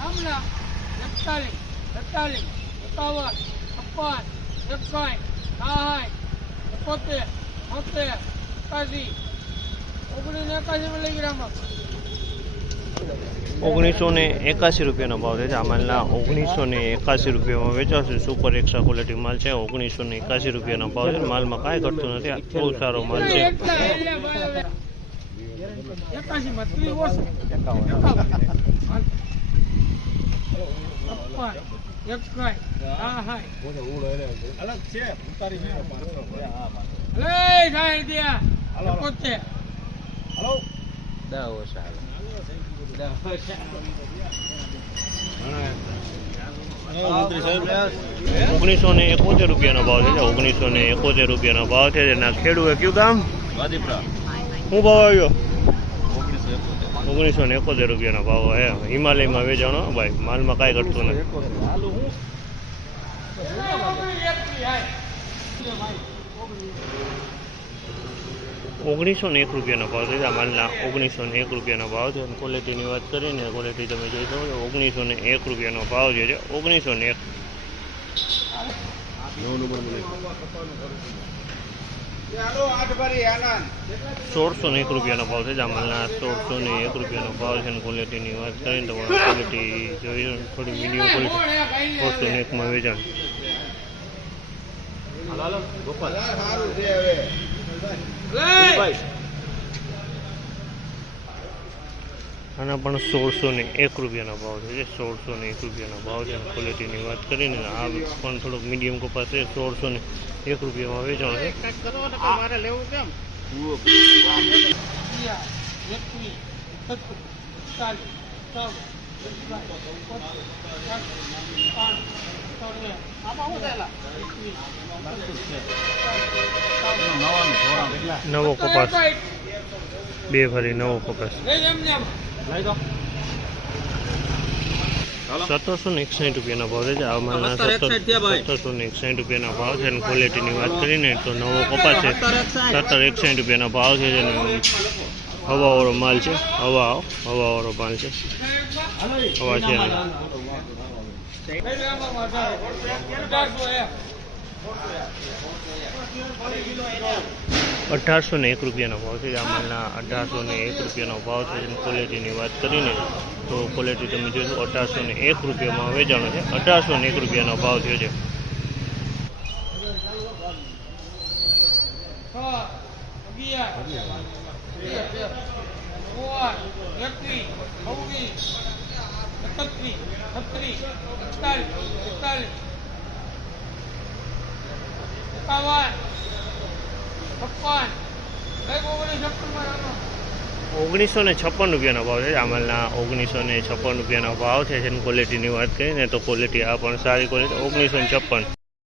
amla 41 41 51 56 61 60 71 81 milligram 1981 રૂપિયાનો ભાવ છે માલના 1981 રૂપિયામાં વેચાશે સુપર એક્સ્ટ્રા ક્વોલિટી માલ છે 1981 રૂપિયાનો ભાવ છે માલમાં કાંઈ ઘટતું નથી આ બહુ સારો માલ છે 81 માં 30 વર્ષ 51 હા હા અલગ છે ઉતારી છે 500 લે જાય દિયા હાલો પોતે હાલો દાવો સાહેબ 1971 રૂપિયાનો ભાવ છે 1971 રૂપિયાનો ભાવ છે ના ખેડૂએ કયું કામ વાદીપરા શું ભાવ આવ્યો 1971 રૂપિયાનો ભાવ હે હિમાલયમાં વેચાણો ભાઈ માલમાં કાંઈ ઘટતું નથી 1901 રૂપિયાનો ભાવ છે માલના 1901 રૂપિયાનો ભાવ છે ક્વોલિટીની વાત કરીને ક્વોલિટી તમે જોઈ શકો છો 1901 રૂપિયાનો ભાવ જે છે 1901 1601 રૂપિયાનો ભાવ છે માલના 1601 રૂપિયાનો ભાવ છે અને ક્વોલિટીની વાત કરીને તમારે ક્વોલિટી જોઈએ થોડી મીડિયમ ક્વોલિટી 1601 વેચાણ આના પણ 1601 રૂપિયાનો ભાવ છે 1601 રૂપિયાનો ભાવ છે ક્વોલિટીની વાત કરીને આ પણ થોડોક મીડિયમ કપાસ છે 1601 રૂપિયામાં વેચાણ છે નવો કપાસ બે ફરી નવો કપાસ 1761 રૂપિયાનો ભાવ છે આમાં 1761 રૂપિયાનો ભાવ છે અને ક્વોલિટીની વાત કરીને તો નવો કપાસ છે 1761 રૂપિયાનો ભાવ છે હવાવાળો માલ છે હવાવાળો માલ છે હવા છે 1801 રૂપિયાનો ભાવ છે આ માલના 1801 રૂપિયાનો ભાવ છે ક્વોલિટીની વાત કરીને તો ક્વોલિટી તમે જોશો 1801 રૂપિયામાં વેચાણો છે 1801 રૂપિયાનો ભાવ થયો છે 1956 રૂપિયાનો ભાવ છે આમલના 1956 રૂપિયાનો ભાવ છે જેની ક્વોલિટીની વાત કરીને તો ક્વોલિટી આ પણ સારી ક્વોલિટી 1956